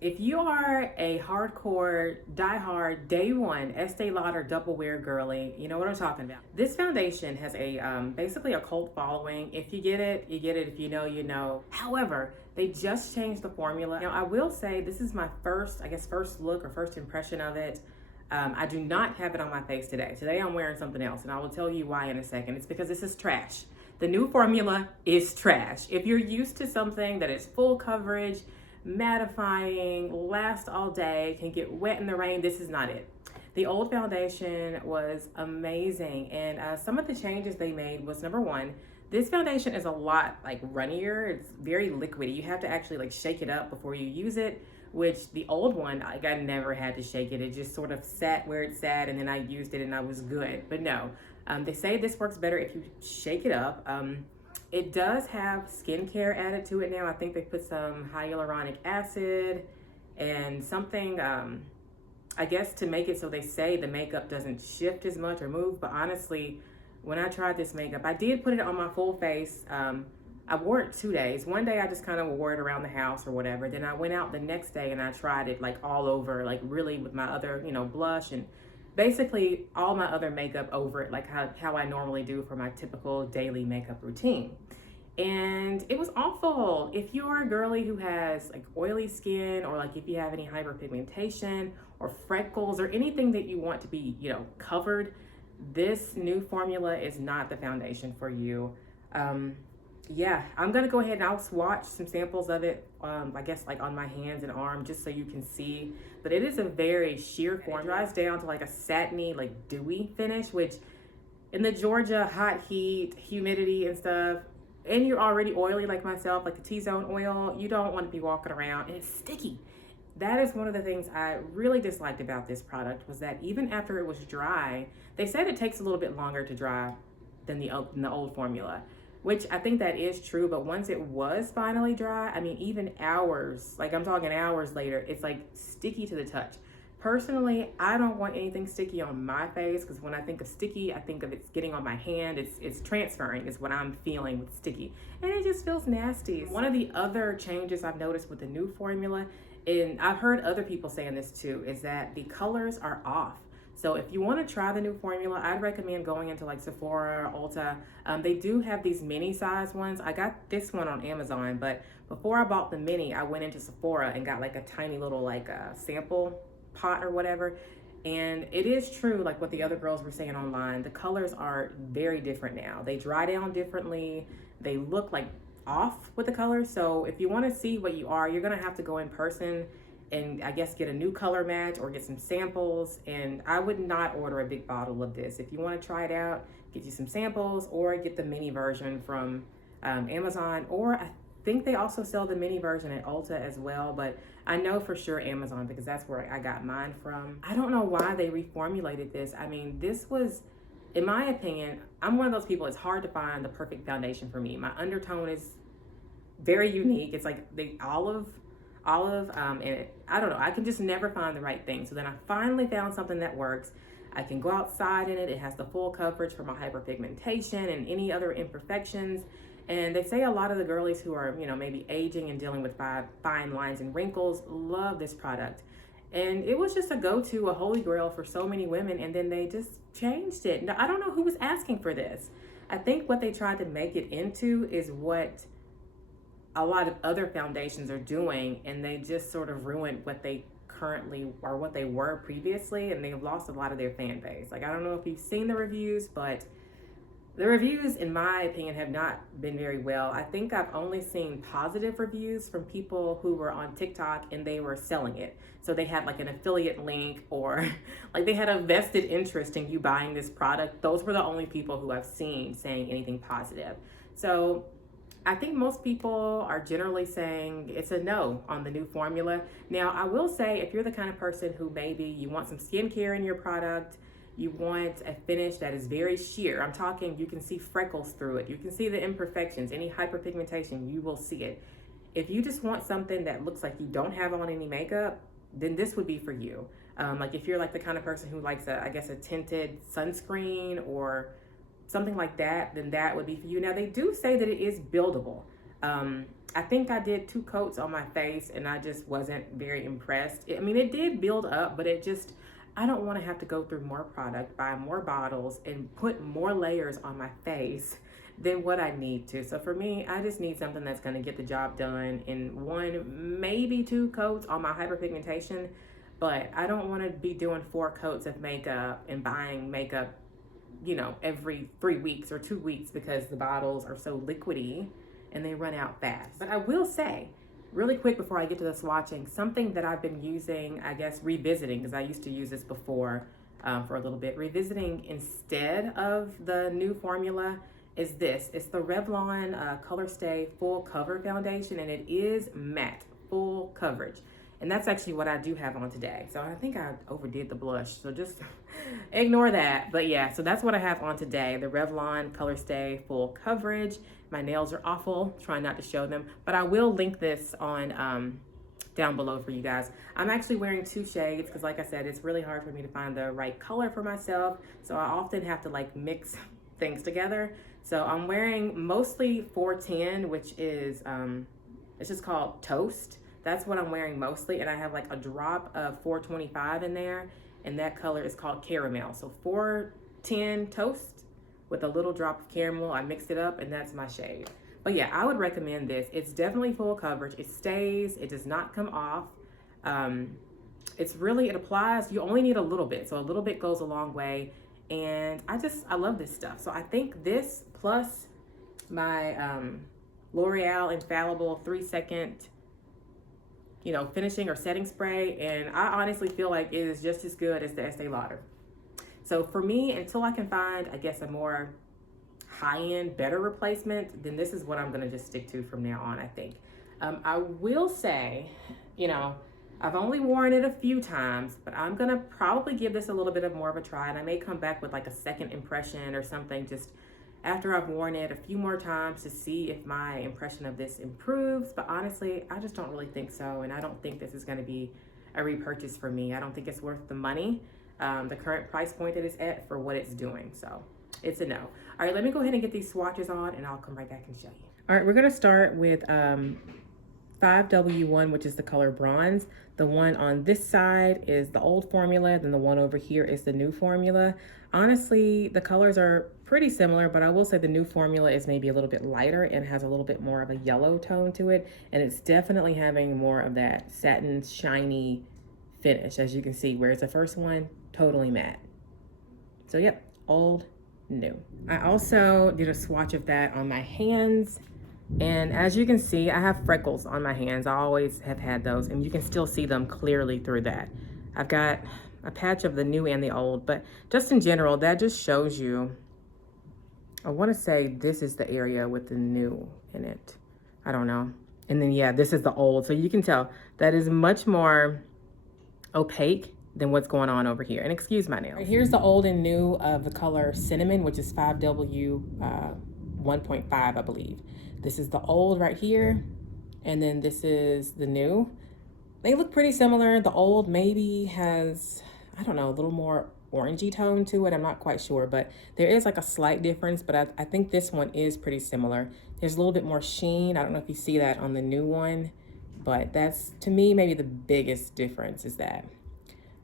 If you are a hardcore, diehard, day one Estee Lauder Double Wear girly, you know what I'm talking about. This foundation has a basically a cult following. If you get it, you get it. If you know, you know. However, they just changed the formula. Now, I will say this is my first, I guess, first look or first impression of it. I do not have it on my face today. Today I'm wearing something else, and I will tell you why in a second. It's because this is trash. The new formula is trash. If you're used to something that is full coverage, mattifying, last all day, can get wet in the rain, this is not it. The old foundation was amazing, and some of the changes they made was, number one, this foundation is a lot like runnier. It's very liquidy. You have to actually like shake it up before you use it, which the old one, like, I never had to shake it. It just sort of sat where it sat, and then I used it and I was good. But no, they say this works better if you shake it up. It does have skincare added to it now. I think they put some hyaluronic acid and something, I guess, to make it so they say the makeup doesn't shift as much or move. But honestly, when I tried this makeup, I did put it on my full face. I wore it 2 days. One day I just kind of wore it around the house or whatever. Then I went out the next day and I tried it like all over, like really with my other, blush and basically all my other makeup over it, like how I normally do for my typical daily makeup routine. And it was awful. If you're a girly who has like oily skin, or like if you have any hyperpigmentation or freckles or anything that you want to be, covered, this new formula is not the foundation for you. Yeah, I'm gonna go ahead and I'll swatch some samples of it, I guess like on my hands and arm, just so you can see. But it is a very sheer form. It dries down to like a satiny, like dewy finish, which in the Georgia hot heat, humidity and stuff, and you're already oily like myself, like the T-zone oil, you don't want to be walking around, and it's sticky. That is one of the things I really disliked about this product, was that even after it was dry, they said it takes a little bit longer to dry than the old formula, which I think that is true. But once it was finally dry, I mean, even hours, like I'm talking hours later, it's like sticky to the touch. Personally, I don't want anything sticky on my face, because when I think of sticky, I think of it's getting on my hand. It's transferring is what I'm feeling with sticky, and it just feels nasty. One of the other changes I've noticed with the new formula, and I've heard other people saying this too, is that the colors are off. So if you want to try the new formula, I'd recommend going into like Sephora, Ulta. They do have these mini size ones. I got this one on Amazon, but before I bought the mini, I went into Sephora and got like a tiny little like sample pot or whatever. And it is true, like what the other girls were saying online, the colors are very different now. They dry down differently. They look like off with the colors. So if you want to see what you are, you're gonna have to go in person and I guess get a new color match or get some samples. And I would not order a big bottle of this. If you want to try it out, get you some samples, or get the mini version from Amazon, or I think they also sell the mini version at Ulta as well, but I know for sure Amazon, because that's where I got mine from. I don't know why they reformulated this. I mean, this was, in my opinion, I'm one of those people, it's hard to find the perfect foundation for me. My undertone is very unique. It's like the olive, and I don't know, I can just never find the right thing. So then I finally found something that works. I can go outside in it. It has the full coverage for my hyperpigmentation and any other imperfections. And they say a lot of the girlies who are, maybe aging and dealing with fine lines and wrinkles love this product. And it was just a go-to, a holy grail for so many women, and then they just changed it. Now, I don't know who was asking for this. I think what they tried to make it into is what a lot of other foundations are doing, and they just sort of ruined what they currently, or what they were previously, and they've lost a lot of their fan base. Like, I don't know if you've seen the reviews, but the reviews, in my opinion, have not been very well. I think I've only seen positive reviews from people who were on TikTok and they were selling it. So they had like an affiliate link, or like they had a vested interest in you buying this product. Those were the only people who I've seen saying anything positive. So I think most people are generally saying it's a no on the new formula. Now, I will say, if you're the kind of person who maybe you want some skincare in your product, you want a finish that is very sheer. I'm talking, you can see freckles through it. You can see the imperfections, any hyperpigmentation, you will see it. If you just want something that looks like you don't have on any makeup, then this would be for you. Like if you're like the kind of person who likes a tinted sunscreen or something like that, then that would be for you. Now, they do say that it is buildable. I think I did 2 coats on my face and I just wasn't very impressed. I mean, it did build up, but it just, I don't want to have to go through more product, buy more bottles, and put more layers on my face than what I need to. So for me, I just need something that's going to get the job done in 1, maybe 2 coats on my hyperpigmentation. But I don't want to be doing 4 coats of makeup and buying makeup, you know, every 3 weeks or 2 weeks because the bottles are so liquidy and they run out fast. But I will say, really quick before I get to the swatching, something that I've been using, I guess revisiting, because I used to use this before for a little bit, revisiting instead of the new formula is this. It's the Revlon Colorstay Full Cover Foundation, and it is matte, full coverage. And that's actually what I do have on today. So I think I overdid the blush, so just ignore that. But yeah, so that's what I have on today, the Revlon Colorstay Full Coverage. My nails are awful, trying not to show them, but I will link this on down below for you guys. I'm actually wearing 2 shades because like I said, it's really hard for me to find the right color for myself. So I often have to like mix things together. So I'm wearing mostly 410, which is, it's just called Toast. That's what I'm wearing mostly, and I have like a drop of 425 in there, and that color is called Caramel. So 410 Toast with a little drop of caramel. I mixed it up, and that's my shade. But yeah, I would recommend this. It's definitely full coverage. It stays, it does not come off. It's really, it applies, you only need a little bit. So a little bit goes a long way, and I love this stuff. So I think this plus my L'Oreal Infallible 3-second, you know, finishing or setting spray, and I honestly feel like it is just as good as the Estee Lauder. So for me, until I can find, I guess, a more high-end, better replacement, then this is what I'm gonna just stick to from now on, I think. I will say, you know, I've only worn it a few times, but I'm gonna probably give this a little bit of more of a try, and I may come back with like a second impression or something just after I've worn it a few more times to see if my impression of this improves. But honestly, I just don't really think so, and I don't think this is going to be a repurchase for me. I don't think it's worth the money, the current price point that it's at for what it's doing. So it's a no. All right, let me go ahead and get these swatches on, and I'll come right back and show you. All right, we're going to start with 5W1, which is the color Bronze. The one on this side is the old formula, then the one over here is the new formula. Honestly, the colors are pretty similar, but I will say the new formula is maybe a little bit lighter and has a little bit more of a yellow tone to it, and it's definitely having more of that satin shiny finish, as you can see, whereas the first one, totally matte. So yep, old, new. I also did a swatch of that on my hands, and as you can see, I have freckles on my hands. I always have had those, and you can still see them clearly through that. I've got a patch of the new and the old, but just in general, that just shows you, I want to say this is the area with the new in it. I don't know. And then yeah, this is the old. So you can tell that is much more opaque than what's going on over here. And excuse my nails. Here's the old and new of the color Cinnamon, which is 5W 1.5, I believe. This is the old right here, and then this is the new. They look pretty similar. The old maybe has, I don't know, a little more orangey tone to it. I'm not quite sure, but there is like a slight difference, but I think this one is pretty similar. There's a little bit more sheen. I don't know if you see that on the new one, but that's, to me, maybe the biggest difference is that.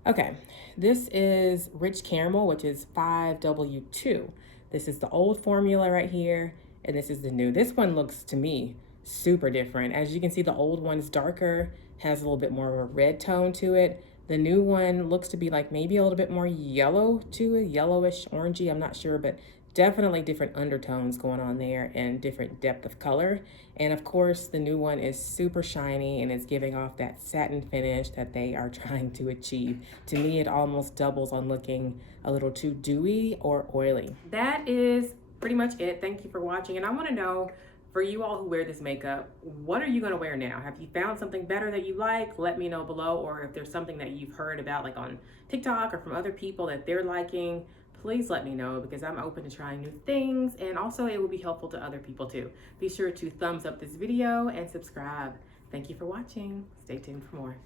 Okay, this is Rich Caramel, which is 5W2. This is the old formula right here, and this is the new. This one looks, to me, super different. As you can see, the old one's darker, has a little bit more of a red tone to it. The new one looks to be like maybe a little bit more yellow to it, yellowish, orangey, I'm not sure, but definitely different undertones going on there and different depth of color. And of course, the new one is super shiny and it's giving off that satin finish that they are trying to achieve. To me, it almost doubles on looking a little too dewy or oily. That is pretty much it. Thank you for watching. And I want to know, for you all who wear this makeup, what are you going to wear now? Have you found something better that you like? Let me know below. Or if there's something that you've heard about, like on TikTok or from other people that they're liking, please let me know, because I'm open to trying new things, and also it will be helpful to other people too. Be sure to thumbs up this video and subscribe. Thank you for watching. Stay tuned for more.